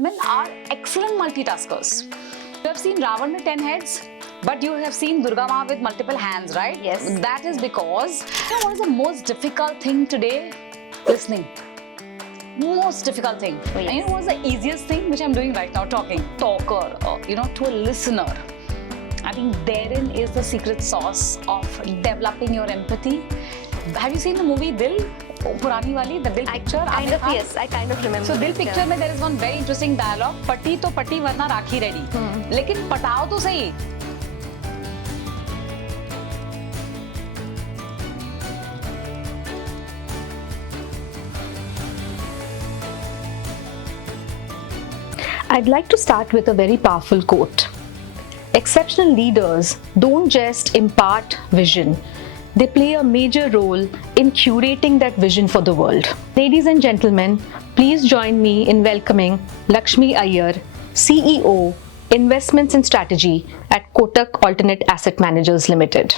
women are excellent multitaskers. You have seen Ravan with 10 heads, but you have seen Durga Ma with multiple hands, right? Yes. That is because, you know what is the most difficult thing today? Listening. Most difficult thing. Oh, yes. And you know what's the easiest thing which I'm doing right now? Talking. Talker, to a listener. I think therein is the secret sauce of developing your empathy. Have you seen the movie Dil? Purani wali, the Dil picture? Yes, I kind of remember. So Dil picture mein there is one very interesting dialogue. Patti to patti varna rakhi ready. Lekin patao to sahi. I'd like to start with a very powerful quote. Exceptional leaders don't just impart vision, they play a major role in curating that vision for the world. Ladies and gentlemen, please join me in welcoming Laxmi Iyer, CEO, Investments and Strategy at Kotak Alternate Asset Managers Limited.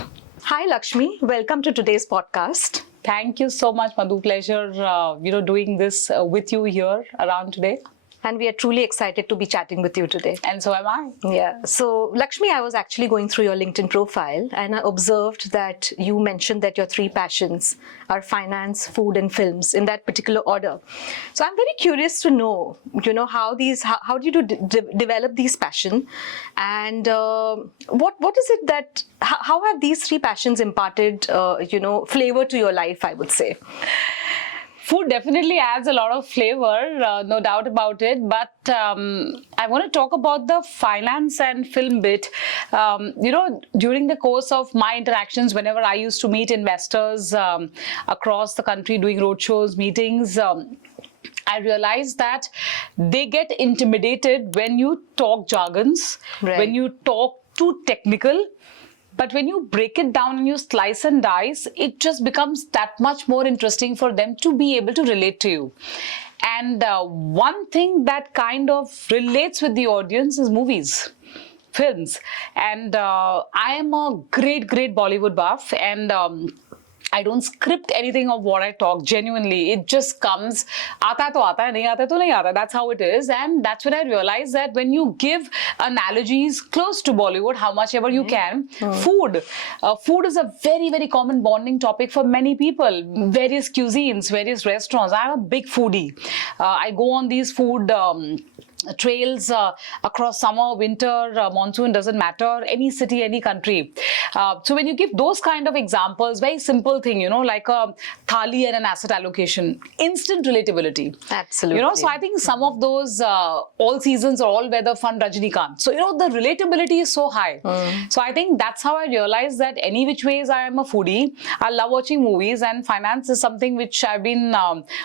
Hi Lakshmi, welcome to today's podcast. Thank you so much, Madhu. Pleasure, doing this with you here around today. And we are truly excited to be chatting with you today. And so am I. Yeah. So, Lakshmi, I was actually going through your LinkedIn profile and I observed that you mentioned that your three passions are finance, food, and films in that particular order. So, I'm very curious to know, how do you develop these passions, and what is it that, how have these three passions imparted, flavor to your life, I would say? Food definitely adds a lot of flavor, no doubt about it. But I want to talk about the finance and film bit. During the course of my interactions, whenever I used to meet investors across the country doing roadshows, meetings, I realized that they get intimidated when you talk jargons, right, when you talk too technical. But when you break it down and you slice and dice, it just becomes that much more interesting for them to be able to relate to you. And one thing that kind of relates with the audience is movies, films. And I am a great Bollywood buff, and I don't script anything of what I talk, genuinely. It just comes, aata hai to aata hai, nahi aata hai to nahi aata hai. That's how it is. And that's when I realized that when you give analogies close to Bollywood, how much ever you can, food is a very common bonding topic for many people. Various cuisines, various restaurants. I'm a big foodie. I go on these food trails across summer, winter, monsoon, doesn't matter, any city, any country. So when you give those kind of examples, very simple thing, like a thali and an asset allocation, instant relatability. Absolutely. So I think some of those all seasons or all weather fun Rajinikanth. So, the relatability is so high. So I think that's how I realized that any which ways I am a foodie. I love watching movies, and finance is something which I've been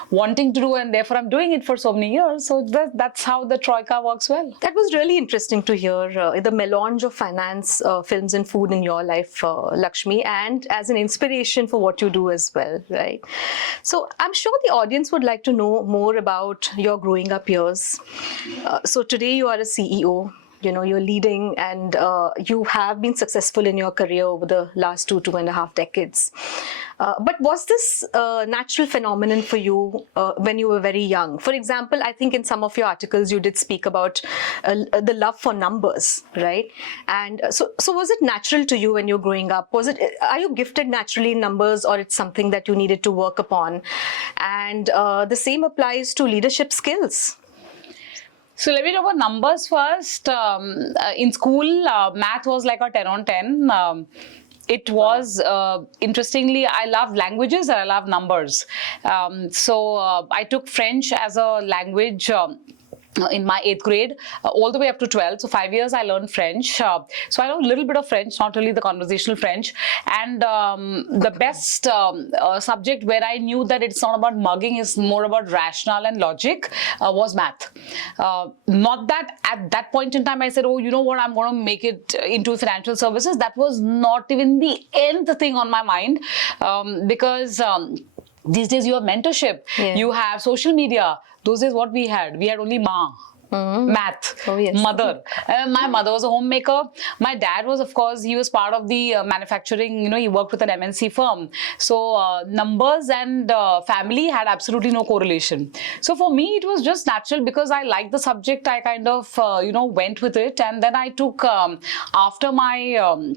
wanting to do, and therefore I'm doing it for so many years. So that's how the Troika works well. That was really interesting to hear the melange of finance, films and food in your life, Lakshmi, and as an inspiration for what you do as well, right? So I'm sure the audience would like to know more about your growing up years. So today you are a CEO. You're leading, and you have been successful in your career over the last 2.5 decades. But was this a natural phenomenon for you when you were very young? For example, I think in some of your articles you did speak about the love for numbers, right? And so was it natural to you when you're growing up? Are you gifted naturally in numbers, or it's something that you needed to work upon? And the same applies to leadership skills. So let me talk about numbers first. In school, math was like a 10 on 10. It was, interestingly, I love languages and I love numbers. So I took French as a language in my 8th grade, all the way up to 12th. So 5 years I learned French. So I know a little bit of French, not really the conversational French. And the best subject where I knew that it's not about mugging, it's more about rationale and logic, was math. Not that at that point in time I said, oh, you know what, I'm going to make it into financial services. That was not even the nth thing on my mind, because these days you have mentorship, you have social media. Those days what we had only Ma. Math. Oh, yes. Mother. My mother was a homemaker. My dad was, of course, he was part of the manufacturing, he worked with an MNC firm. So numbers and family had absolutely no correlation. So for me, it was just natural because I liked the subject. I kind of, went with it. And then I took, after my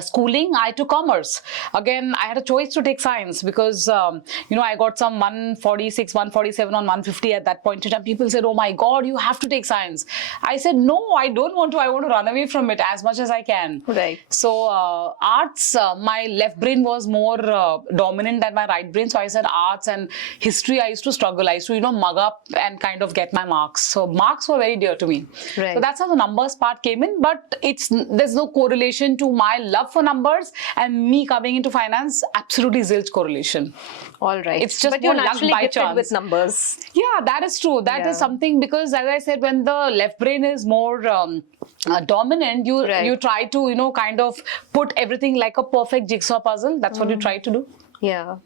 schooling, I took commerce. Again, I had a choice to take science because, I got some 146, 147 on 150 at that point in time. People said, oh my God, you have to take science. I said, no, I don't want to. I want to run away from it as much as I can. Right. So arts, my left brain was more dominant than my right brain. So I said arts and history, I used to struggle. I used to, mug up and kind of get my marks. So marks were very dear to me. Right. So that's how the numbers part came in. But there's no correlation to my love for numbers and me coming into finance. Absolutely zilch correlation. All right. It's just but you're more luck naturally by gifted chance. with numbers. Yeah, that is true. That is something because, as I said, when the left brain is more dominant, you try to, kind of put everything like a perfect jigsaw puzzle. That's what you try to do. Yeah.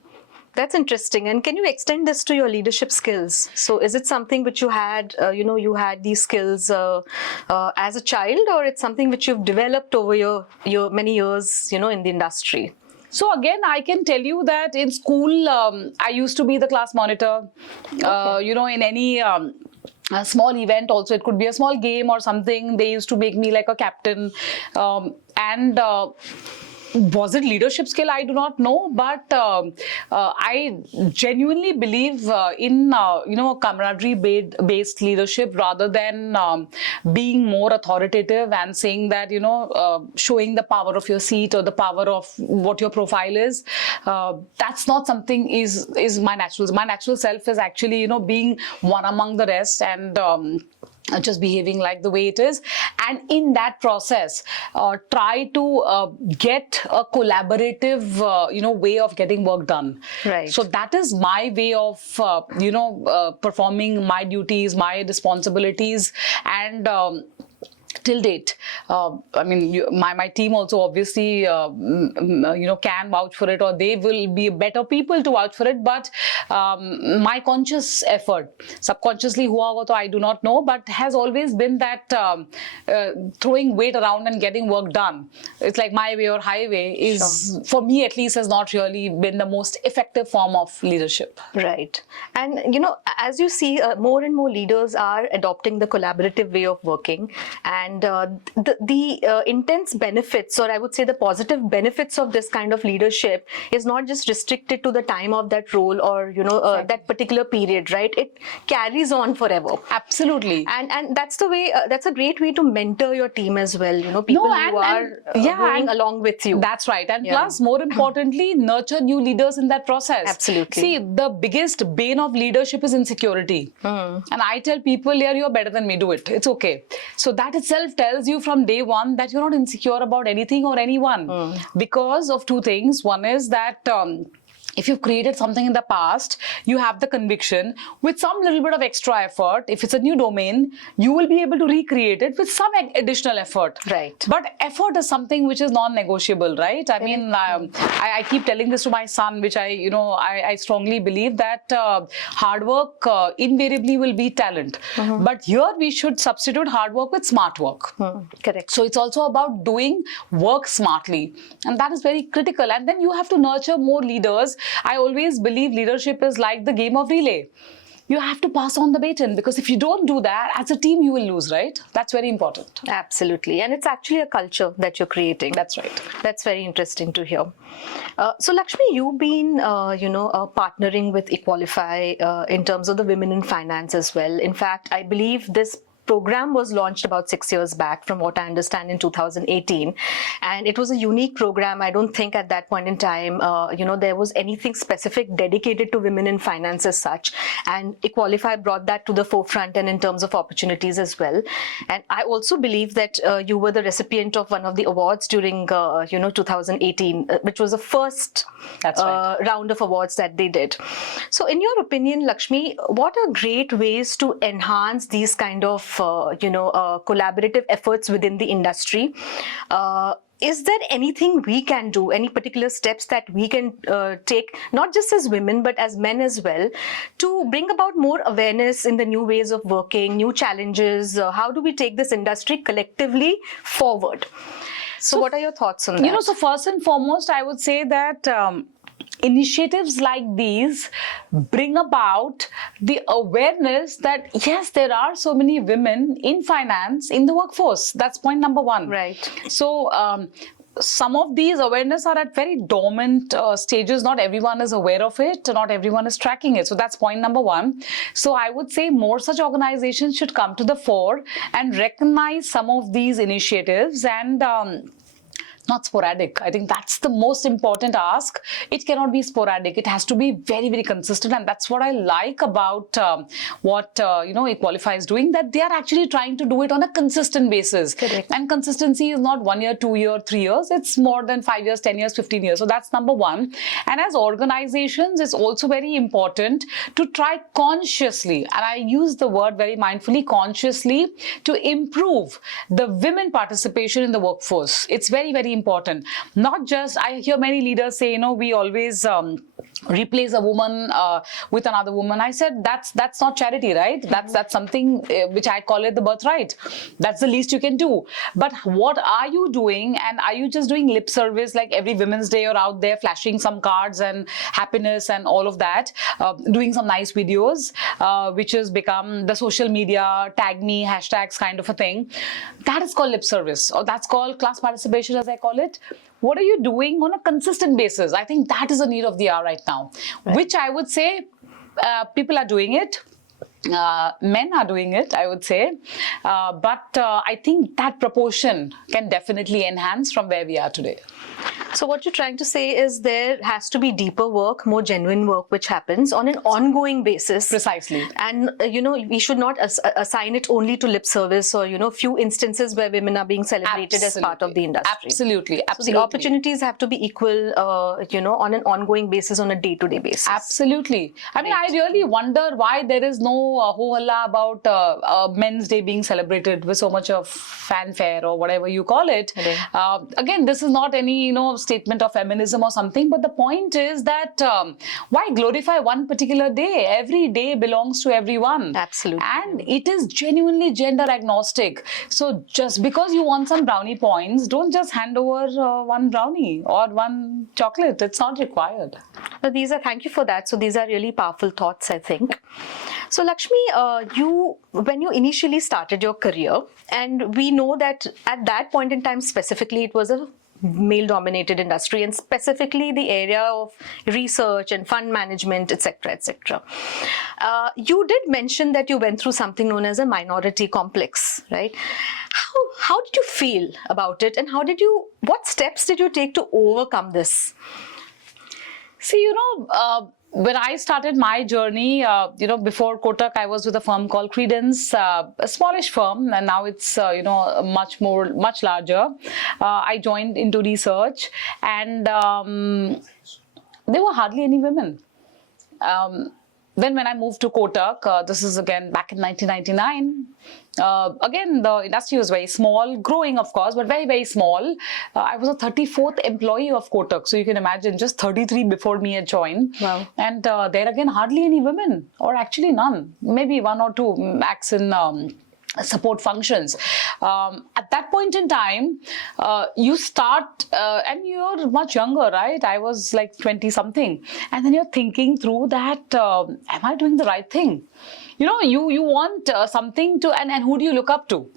That's interesting. And can you extend this to your leadership skills? So is it something which you had, you had these skills as a child, or it's something which you've developed over your many years, in the industry? So again, I can tell you that in school, I used to be the class monitor, in any a small event also, it could be a small game or something. They used to make me like a captain was it leadership skill? I do not know, but I genuinely believe in camaraderie-based leadership rather than being more authoritative and saying that showing the power of your seat or the power of what your profile is. That's not something is my natural. My natural self is actually being one among the rest and just behaving like the way it is, and in that process try to get a collaborative way of getting work done. Right. So that is my way of performing my duties, my responsibilities, and till date, I mean, my team also obviously, can vouch for it, or they will be better people to vouch for it. But my conscious effort, subconsciously, hua ho to I do not know, but has always been that throwing weight around and getting work done. It's like my way or highway is, for me at least, has not really been the most effective form of leadership. Right. And, as you see, more and more leaders are adopting the collaborative way of working. And the intense benefits, or I would say the positive benefits of this kind of leadership is not just restricted to the time of that role or, that particular period, right? It carries on forever. Absolutely. And that's the way, that's a great way to mentor your team as well, people who are going along with you. That's right. And plus, more importantly, nurture new leaders in that process. Absolutely. See, the biggest bane of leadership is insecurity. And I tell people, yeah, you're better than me, do it. It's okay. So that itself tells you from day one that you're not insecure about anything or anyone because of two things. One is that if you've created something in the past, you have the conviction with some little bit of extra effort. If it's a new domain, you will be able to recreate it with some additional effort. Right. But effort is something which is non-negotiable, right? I mean, I keep telling this to my son, which I strongly believe that hard work invariably will beat talent. But here we should substitute hard work with smart work. Correct. So it's also about doing work smartly. And that is very critical. And then you have to nurture more leaders. I always believe leadership is like the game of relay. You have to pass on the baton, because if you don't do that, as a team, you will lose, right? That's very important. Absolutely. And it's actually a culture that you're creating. That's right. That's very interesting to hear. So Lakshmi, you've been, partnering with Equalifi in terms of the women in finance as well. In fact, I believe this program was launched about 6 years back, from what I understand, in 2018. And it was a unique program. I don't think at that point in time, there was anything specific dedicated to women in finance as such. And Equalifi brought that to the forefront, and in terms of opportunities as well. And I also believe that you were the recipient of one of the awards during, 2018, which was the first round of awards that they did. So in your opinion, Lakshmi, what are great ways to enhance these kind of collaborative efforts within the industry, is there anything we can do, any particular steps that we can take, not just as women, but as men as well, to bring about more awareness in the new ways of working, new challenges? How do we take this industry collectively forward? So what are your thoughts on that? You know, so first and foremost, I would say that initiatives like these bring about the awareness that yes, there are so many women in finance in the workforce. That's point number one. Right. So some of these awareness are at very dormant stages. Not everyone is aware of it. Not everyone is tracking it. So that's point number one. So I would say more such organizations should come to the fore and recognize some of these initiatives and not sporadic. I think that's the most important ask. It cannot be sporadic. It has to be very, very consistent. And that's what I like about what, Equalifi is doing, that they are actually trying to do it on a consistent basis. Correct. And consistency is not 1 year, 2 year, 3 years. It's more than 5 years, 10 years, 15 years. So that's number one. And as organizations, it's also very important to try consciously, and I use the word very mindfully, consciously, to improve the women participation in the workforce. It's very, very important. Not just, I hear many leaders say, we always replace a woman with another woman. I said, that's not charity, right? That's something which I call it the birthright. That's the least you can do. But what are you doing? And are you just doing lip service like every Women's Day, or out there flashing some cards and happiness and all of that, doing some nice videos, which has become the social media, tag me, hashtags kind of a thing? That is called lip service, or that's called class participation, as I call it. What are you doing on a consistent basis? I think that is the need of the hour right now, which I would say people are doing it. Men are doing it, I would say. But I think that proportion can definitely enhance from where we are today. So what you're trying to say is there has to be deeper work, more genuine work, which happens on an ongoing basis. Precisely. And, we should not assign it only to lip service or, few instances where women are being celebrated as part of the industry. Absolutely. So the opportunities have to be equal, on an ongoing basis, on a day-to-day basis. Absolutely. I mean, I really wonder why there is no ho-halla about Men's Day being celebrated with so much of fanfare or whatever you call it. Again, this is not any, statement of feminism or something, but the point is that why glorify one particular day? Every day belongs to everyone. Absolutely. And it is genuinely gender agnostic. So just because you want some brownie points, don't just hand over one brownie or one chocolate. It's not required. Thank you for that. So these are really powerful thoughts, I think. So Lakshmi, when you initially started your career, and we know that at that point in time specifically, it was a male-dominated industry, and specifically the area of research and fund management, etc., etc. You did mention that you went through something known as a minority complex, right? How did you feel about it, and what steps did you take to overcome this? See, when I started my journey, before Kotak, I was with a firm called Credence, a smallish firm, and now it's, much larger. I joined into research, and there were hardly any women. Then when I moved to Kotak, this is again back in 1999, again, the industry was very small, growing of course, but very, very small. I was a 34th employee of Kotak. So you can imagine, just 33 before me had joined. Wow. And there again, hardly any women, or actually none, maybe one or two max in support functions. At that point in time, you start, and you're much younger, right? I was like 20 something. And then you're thinking through that, am I doing the right thing? You want something to, and who do you look up to?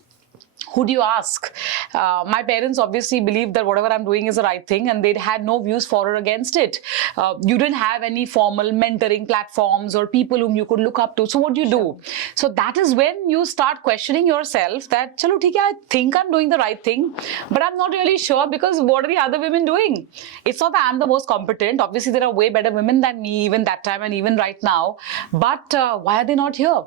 Who do you ask? My parents obviously believed that whatever I'm doing is the right thing, and they had no views for or against it. You didn't have any formal mentoring platforms or people whom you could look up to. So what do you do? So that is when you start questioning yourself that, chalo, theek hai, I think I'm doing the right thing, but I'm not really sure, because what are the other women doing? It's not that I'm the most competent. Obviously, there are way better women than me, even that time and even right now. But why are they not here?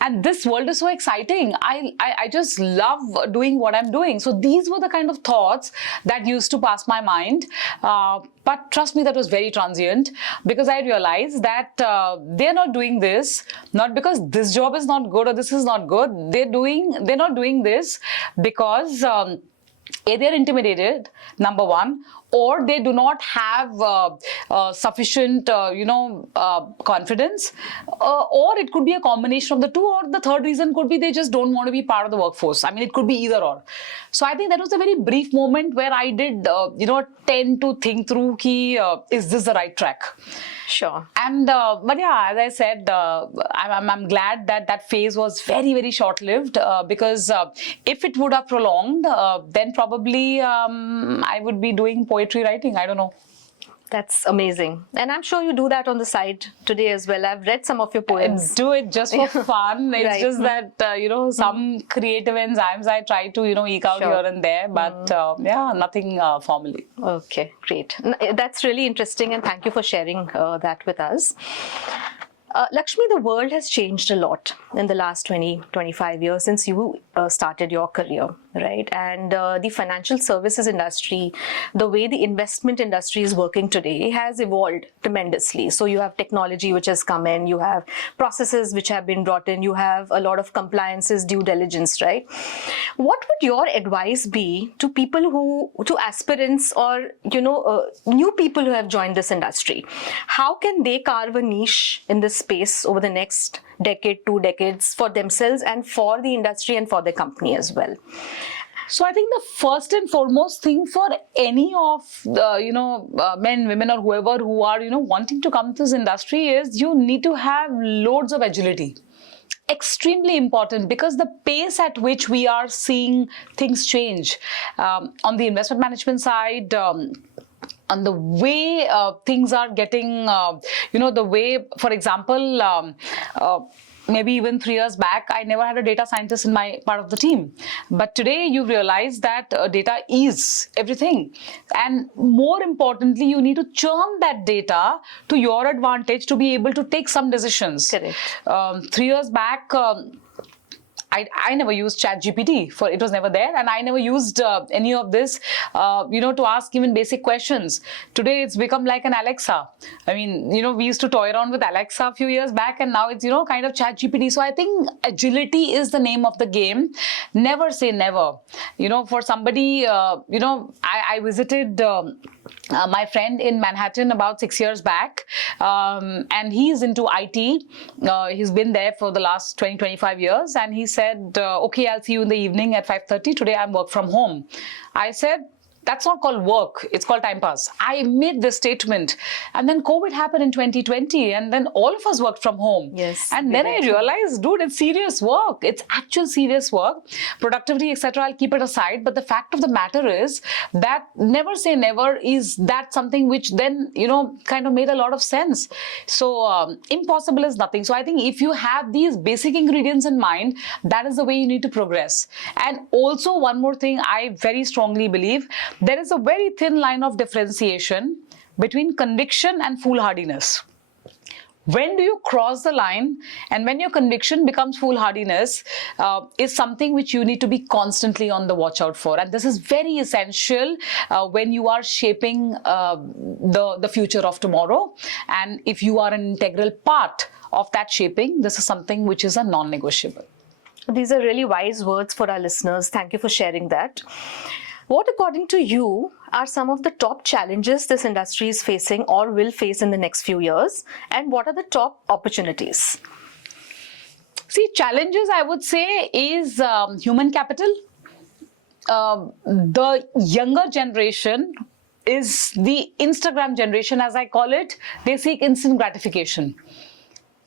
And this world is so exciting. I just love doing what I'm doing. So these were the kind of thoughts that used to pass my mind. But trust me, that was very transient, because I realized that they're not doing this, not because this job is not good or this is not good. They're not doing this because they're intimidated, number one, or they do not have sufficient, confidence, or it could be a combination of the two, or the third reason could be they just don't want to be part of the workforce. I mean, it could be either or. So I think that was a very brief moment where I did, tend to think through, is this the right track? Sure. And but yeah, as I said, I'm glad that that phase was very, very short-lived, because if it would have prolonged, then probably I would be doing poetry writing. I don't know. That's amazing. And I'm sure you do that on the side today as well. I've read some of your poems. I do it just for fun. It's Right. just that, some creative enzymes I try to, eke out Sure. here and there, but yeah, nothing formally. Okay, great. That's really interesting, and thank you for sharing that with us. Lakshmi, the world has changed a lot in the last 20, 25 years since you started your career, right? And the financial services industry, the way the investment industry is working today has evolved tremendously. So you have technology which has come in, you have processes which have been brought in, you have a lot of compliances, due diligence, right? What would your advice be to people to aspirants or, new people who have joined this industry? How can they carve a niche in this space over the next decade, 2 decades for themselves and for the industry and for the company as well? So I think the first and foremost thing for any of the, men, women or whoever who are, wanting to come to this industry is you need to have loads of agility. Extremely important, because the pace at which we are seeing things change on the investment management side, on the way things are getting, the way, for example, maybe even 3 years back, I never had a data scientist in my part of the team. But today you realize that data is everything. And more importantly, you need to churn that data to your advantage to be able to take some decisions. Correct. 3 years back, I never used ChatGPT, for it was never there, and I never used any of this, to ask even basic questions. Today, it's become like an Alexa. I mean, we used to toy around with Alexa a few years back, and now it's, kind of ChatGPT. So I think agility is the name of the game. Never say never. For somebody, I visited my friend in Manhattan about 6 years back, and he's into IT. He's been there for the last 20, 25 years, and he said, okay, I'll see you in the evening at 5:30. Today I'm work from home. I said, that's not called work, it's called time pass. I made this statement, and then COVID happened in 2020, and then all of us worked from home. Yes, and then I realized, dude, it's serious work. It's actual serious work. Productivity, etc., I'll keep it aside. But the fact of the matter is that never say never is that something which then, kind of made a lot of sense. So impossible is nothing. So I think if you have these basic ingredients in mind, that is the way you need to progress. And also one more thing, I very strongly believe, there is a very thin line of differentiation between conviction and foolhardiness. When do you cross the line, and when your conviction becomes foolhardiness is something which you need to be constantly on the watch out for. And this is very essential when you are shaping the future of tomorrow. And if you are an integral part of that shaping, this is something which is a non-negotiable. These are really wise words for our listeners. Thank you for sharing that. What, according to you, are some of the top challenges this industry is facing or will face in the next few years? And what are the top opportunities? See, challenges, I would say, is human capital. The younger generation is the Instagram generation, as I call it. They seek instant gratification.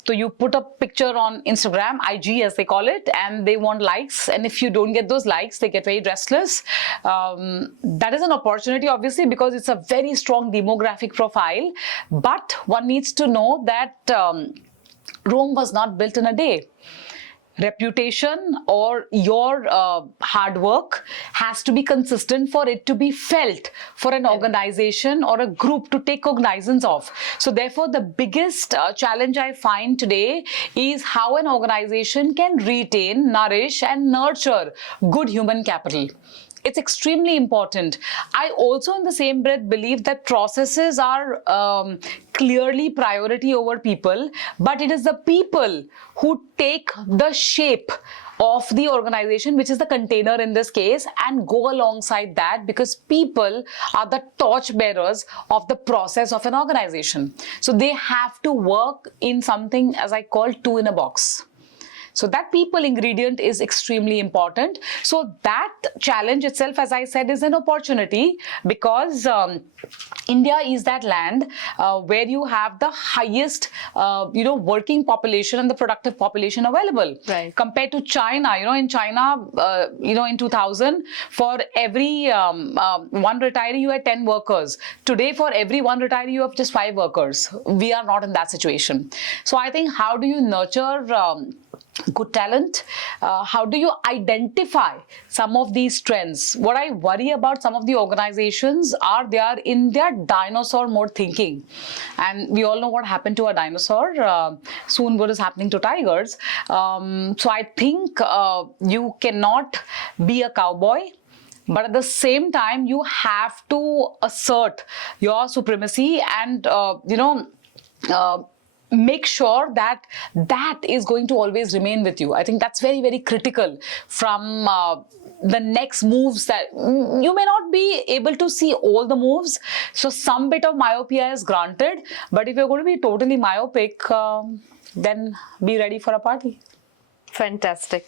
So you put a picture on Instagram, IG as they call it, and they want likes. And if you don't get those likes, they get very restless. That is an opportunity, obviously, because it's a very strong demographic profile. But one needs to know that Rome was not built in a day. Reputation or your hard work has to be consistent for it to be felt for an organization or a group to take cognizance of. So therefore, the biggest challenge I find today is how an organization can retain, nourish and nurture good human capital. It's extremely important. I also, in the same breath, believe that processes are clearly priority over people, but it is the people who take the shape of the organization, which is the container in this case, and go alongside that, because people are the torch bearers of the process of an organization. So they have to work in something as I call two in a box. So that people ingredient is extremely important. So that challenge itself, as I said, is an opportunity, because India is that land where you have the highest, working population and the productive population available. Right. Compared to China. In China, in 2000, for every one retiree, you had 10 workers. Today, for every one retiree, you have just 5 workers. We are not in that situation. So I think, how do you nurture good talent? How do you identify some of these trends? What I worry about some of the organizations are they are in their dinosaur mode thinking. And we all know what happened to a dinosaur. Soon what is happening to tigers. So I think you cannot be a cowboy, but at the same time, you have to assert your supremacy and, make sure that that is going to always remain with you. I think that's very, very critical from the next moves that you may not be able to see all the moves. So some bit of myopia is granted, but if you're going to be totally myopic, then be ready for a party. Fantastic.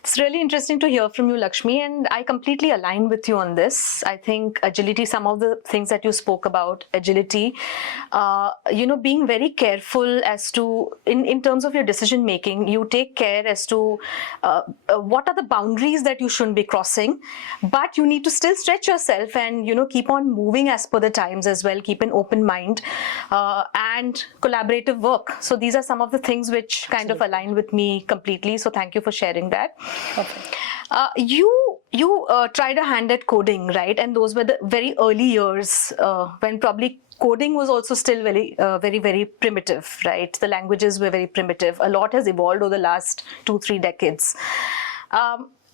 It's really interesting to hear from you, Lakshmi, and I completely align with you on this. I think agility, some of the things that you spoke about, agility, being very careful as to, in terms of your decision making, you take care as to what are the boundaries that you shouldn't be crossing, but you need to still stretch yourself and, keep on moving as per the times as well, keep an open mind and collaborative work. So these are some of the things which kind of align with me completely. So thank you for sharing that. Okay. You tried a hand at coding, right? And those were the very early years when probably coding was also still very, very primitive, right? The languages were very primitive. A lot has evolved over the last 2-3 decades.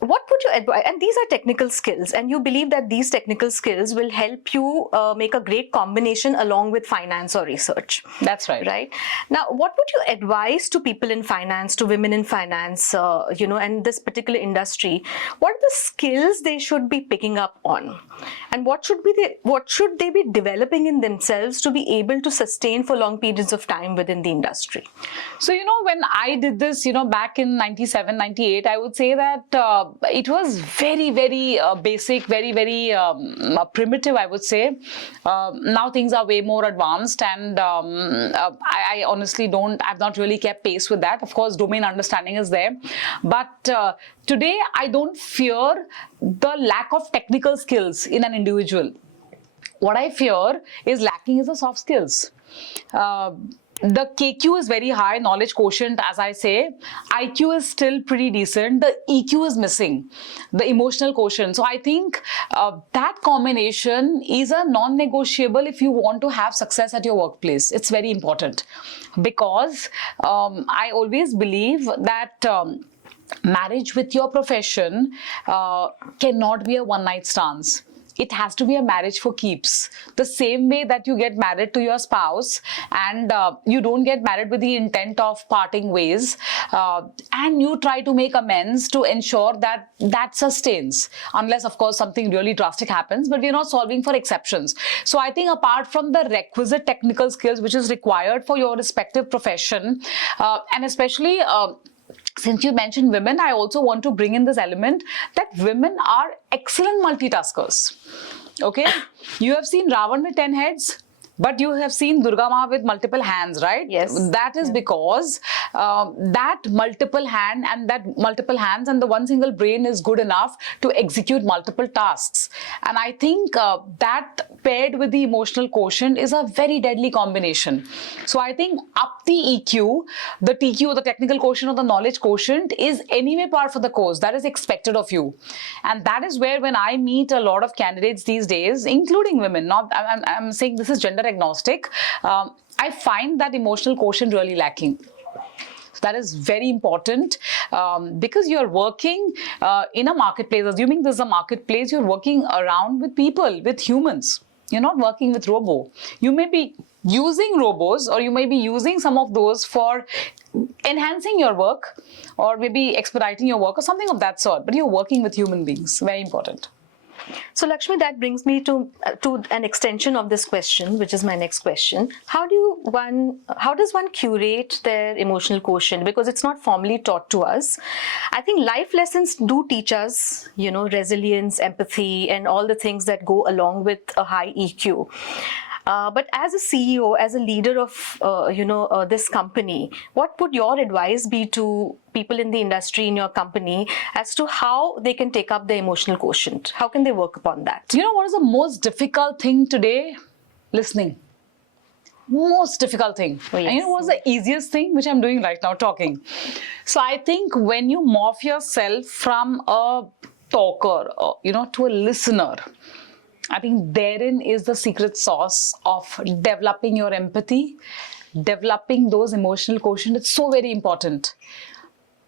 What would you advise? And these are technical skills, and you believe that these technical skills will help you make a great combination along with finance or research. That's right. Right. Now, what would you advise to people in finance, to women in finance, and this particular industry? What are the skills they should be picking up on, and what should they be developing in themselves to be able to sustain for long periods of time within the industry? So, when I did this, back in 97, 98, I would say that it was very, very basic, very, very primitive, I would say. Now things are way more advanced, and I honestly I've not really kept pace with that. Of course, domain understanding is there. But today, I don't fear the lack of technical skills in an individual. What I fear is lacking is the soft skills. The KQ is very high, knowledge quotient, as I say. IQ is still pretty decent. The EQ is missing, the emotional quotient. So I think that combination is a non-negotiable if you want to have success at your workplace. It's very important, because I always believe that marriage with your profession cannot be a one-night stands. It has to be a marriage for keeps. The same way that you get married to your spouse and you don't get married with the intent of parting ways, and you try to make amends to ensure that that sustains, unless of course something really drastic happens, but we're not solving for exceptions. So I think apart from the requisite technical skills which is required for your respective profession, and especially since you mentioned women, I also want to bring in this element that women are excellent multitaskers. Okay, you have seen Ravan with 10 heads, but you have seen Durga Ma with multiple hands, right? Yes. That is because that multiple hands and the one single brain is good enough to execute multiple tasks. And I think that paired with the emotional quotient is a very deadly combination. So I think up the EQ, the TQ, the technical quotient or the knowledge quotient is anyway par for the course. That is expected of you. And that is where when I meet a lot of candidates these days, including women, I'm saying this is gender agnostic, I find that emotional quotient really lacking. So that is very important because you're working in a marketplace. Assuming this is a marketplace, you're working around with people, with humans. You're not working with robo. You may be using robos, or you may be using some of those for enhancing your work, or maybe expediting your work, or something of that sort. But you're working with human beings. Very important. So Lakshmi, that brings me to an extension of this question, which is my next question. How does one curate their emotional quotient? Because it's not formally taught to us. I think life lessons do teach us, resilience, empathy, and all the things that go along with a high EQ. But as a CEO, as a leader of this company, what would your advice be to people in the industry, in your company, as to how they can take up the emotional quotient? How can they work upon that? You know what is the most difficult thing today? Listening. Most difficult thing. Oh, yes. And you know what's the easiest thing, which I'm doing right now, talking. So I think when you morph yourself from a talker, to a listener, I think therein is the secret sauce of developing your empathy, developing those emotional quotient. It's so very important.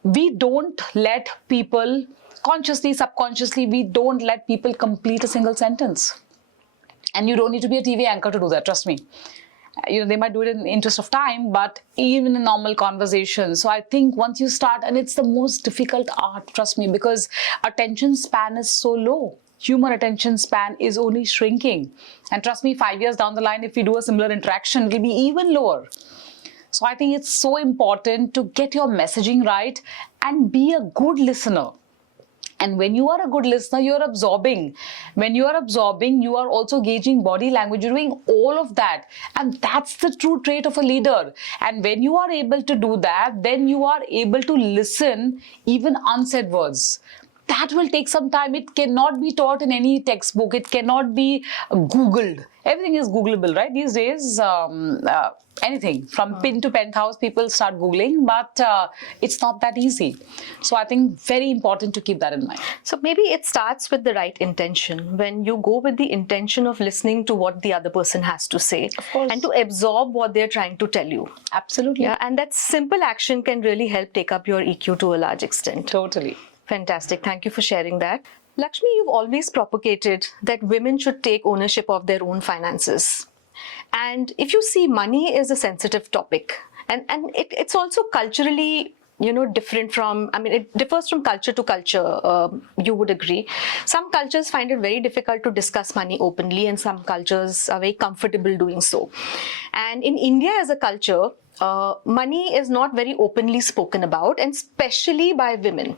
We don't let people, consciously, subconsciously, we don't let people complete a single sentence. And you don't need to be a TV anchor to do that, trust me. They might do it in the interest of time, but even in normal conversation. So I think once you start, and it's the most difficult art, trust me, because attention span is so low. Human attention span is only shrinking. And trust me, 5 years down the line, if we do a similar interaction, it will be even lower. So I think it's so important to get your messaging right and be a good listener. And when you are a good listener, you're absorbing. When you are absorbing, you are also gauging body language. You're doing all of that. And that's the true trait of a leader. And when you are able to do that, then you are able to listen even unsaid words. That will take some time. It cannot be taught in any textbook. It cannot be Googled. Everything is Googleable, right? These days, anything from pin to penthouse, people start Googling, but it's not that easy. So I think very important to keep that in mind. So maybe it starts with the right intention. When you go with the intention of listening to what the other person has to say, Of course. and to absorb what they're trying to tell you. Absolutely. Yeah, and that simple action can really help take up your EQ to a large extent. Totally. Fantastic. Thank you for sharing that. Lakshmi, you've always propagated that women should take ownership of their own finances. And if you see, money is a sensitive topic. And it's also culturally, different from, it differs from culture to culture, you would agree. Some cultures find it very difficult to discuss money openly, and some cultures are very comfortable doing so. And in India as a culture, money is not very openly spoken about, and especially by women.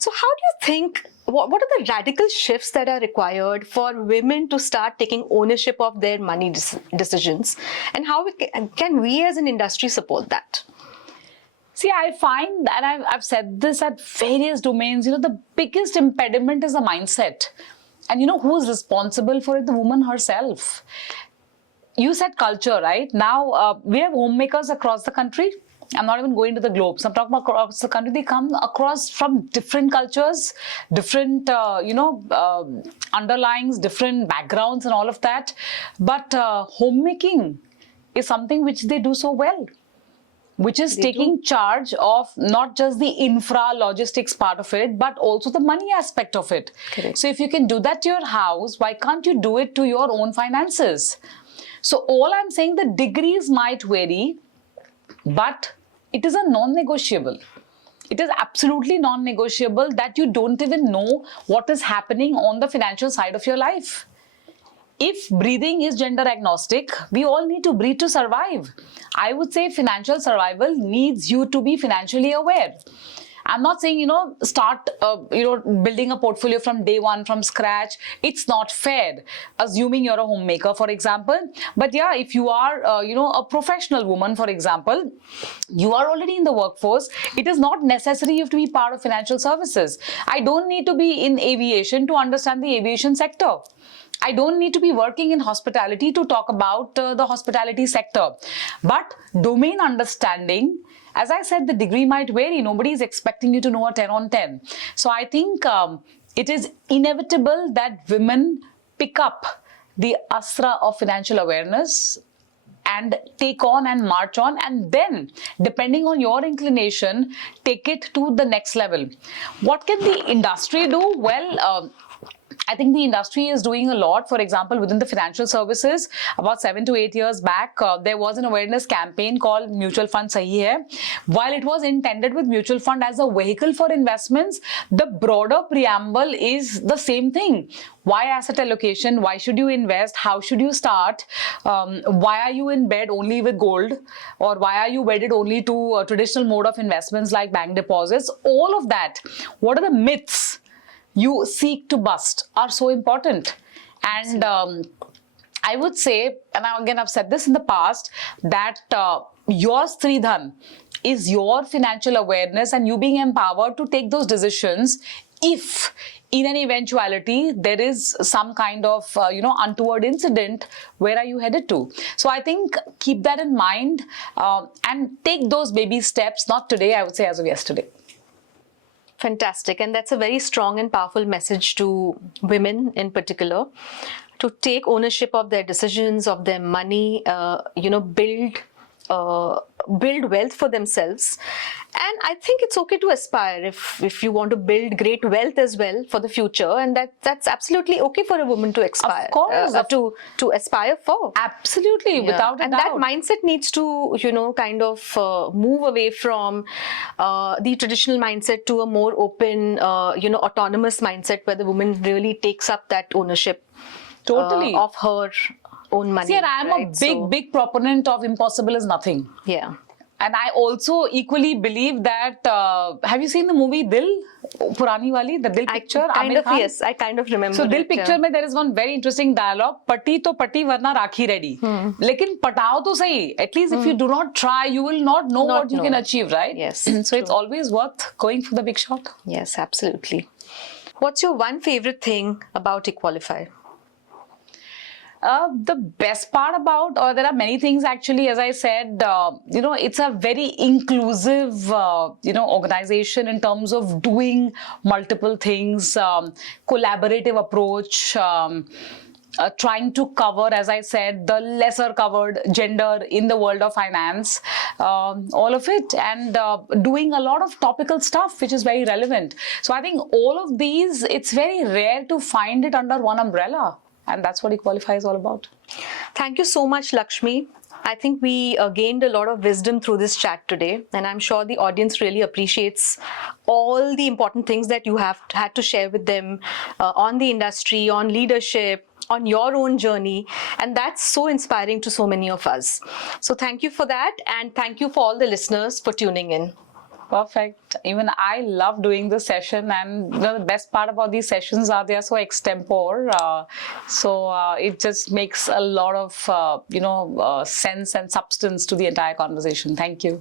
So how do you think, what are the radical shifts that are required for women to start taking ownership of their money decisions? And how can we as an industry support that? See, I find, and I've said this at various domains, the biggest impediment is the mindset. And who's responsible for it? The woman herself. You said culture, right? Now, we have homemakers across the country. I'm not even going to the globe. So I'm talking about across the country. They come across from different cultures, different, underlyings, different backgrounds and all of that. But homemaking is something which they do so well, which is taking charge of not just the infra logistics part of it, but also the money aspect of it. Correct. So if you can do that to your house, why can't you do it to your own finances? So all I'm saying, the degrees might vary, but it is a non-negotiable. It is absolutely non-negotiable that you don't even know what is happening on the financial side of your life. If breathing is gender agnostic, we all need to breathe to survive. I would say financial survival needs you to be financially aware. I'm not saying, start, building a portfolio from day one, from scratch. It's not fair, assuming you're a homemaker, for example. But yeah, if you are, a professional woman, for example, you are already in the workforce. It is not necessary you have to be part of financial services. I don't need to be in aviation to understand the aviation sector. I don't need to be working in hospitality to talk about the hospitality sector. But domain understanding, as I said, the degree might vary. Nobody is expecting you to know a 10 on 10. So I think it is inevitable that women pick up the astra of financial awareness and take on and march on, and then, depending on your inclination, take it to the next level. What can the industry do? Well, I think the industry is doing a lot. For example, within the financial services, about 7 to 8 years back, there was an awareness campaign called Mutual Fund Sahi Hai. While it was intended with mutual fund as a vehicle for investments, the broader preamble is the same thing. Why asset allocation? Why should you invest? How should you start? Why are you in bed only with gold? Or why are you wedded only to a traditional mode of investments like bank deposits? All of that. What are the myths you seek to bust are so important. And I would say, and again I've said this in the past, that your Stridhan is your financial awareness and you being empowered to take those decisions if in an eventuality there is some kind of untoward incident. Where are you headed to? So I think keep that in mind and take those baby steps, not today, I would say as of yesterday. Fantastic. And that's a very strong and powerful message to women in particular, to take ownership of their decisions, of their money, build wealth for themselves. And I think it's okay to aspire if you want to build great wealth as well for the future, and that's absolutely okay for a woman to aspire. Of course, to aspire for. Absolutely, without a doubt. And that mindset needs to move away from the traditional mindset to a more open autonomous mindset where the woman really takes up that ownership totally of her own money. See, and I am a big proponent of impossible is nothing. Yeah. And I also equally believe that, have you seen the movie Dil? Purani wali, the Dil picture? Yes, I kind of remember. So Dil picture mein there is one very interesting dialogue. Pati to pati varna rakhi ready. Lekin patao to sahi. At least if you do not try, you will not know what you can achieve, right? Yes. So it's always worth going for the big shot. Yes, absolutely. What's your one favorite thing about Equalifi? The best part about, or there are many things actually, as I said, it's a very inclusive, organization in terms of doing multiple things, collaborative approach, trying to cover, as I said, the lesser covered gender in the world of finance, all of it, and doing a lot of topical stuff, which is very relevant. So I think all of these, it's very rare to find it under one umbrella. And that's what Equalifi is all about. Thank you so much, Lakshmi. I think we gained a lot of wisdom through this chat today, and I'm sure the audience really appreciates all the important things that you have had to share with them on the industry, on leadership, on your own journey, and that's so inspiring to so many of us. So thank you for that, and thank you for all the listeners for tuning in. Perfect. Even I love doing the session, and the best part about these sessions are they are so extempore. It just makes a lot of sense and substance to the entire conversation. Thank you.